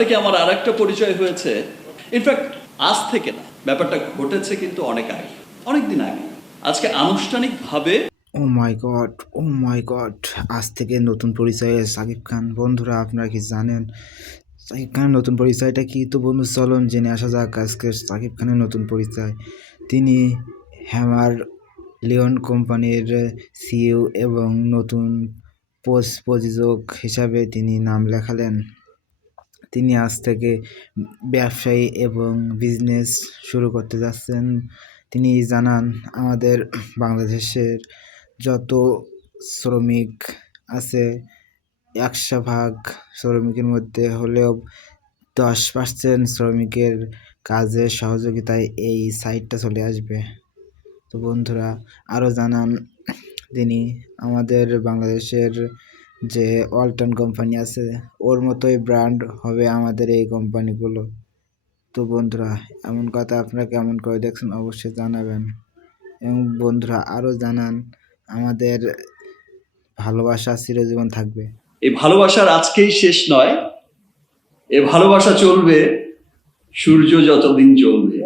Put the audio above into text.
থেকে আমার আরেকটা পরিচয় হয়েছে। ইনফ্যাক্ট আজ থেকে না, ব্যাপারটা ঘটেছে কিন্তু অনেক আগে, অনেক দিন আগে। আজকে আনুষ্ঠানিকভাবে ও মাই গড, ও মাই গড, আজ থেকে নতুন পরিচয়ে সাকিব খান। বন্ধুরা, আপনারা কি জানেন সাকিব খানের নতুন পরিচয়টা কি? তো বন্ধু, চলুন জেনে আসা যাক আজকে সাকিব খানের নতুন পরিচয়। তিনি হ্যামার লিওন কোম্পানির সিইও এবং নতুন প্রযোজক হিসাবে তিনি নাম লেখালেন। তিনি আজ থেকে ব্যবসায়ী এবং বিজনেস শুরু করতে যাচ্ছেন। তিনি জানান, আমাদের বাংলাদেশের যত শ্রমিক আছে 100 ভাগ শ্রমিকের মধ্যে হলেও 10% শ্রমিকের কাজের সহযোগিতায় এই সাইটটা চলে আসবে। তো বন্ধুরা, আরও জানান তিনি, আমাদের বাংলাদেশের যে ওয়ালটন কোম্পানি আছে ওর মতোই ব্র্যান্ড হবে আমাদের এই কোম্পানিগুলো। তো বন্ধুরা, এমন কথা আপনারা কেমন করে দেখছেন অবশ্যই জানাবেন। এবং বন্ধুরা, আরও জানান, আমাদের ভালোবাসা চিরজীবন থাকবে। এই ভালোবাসার আজকেই শেষ নয়, এ ভালোবাসা চলবে সূর্য যতদিন চলবে।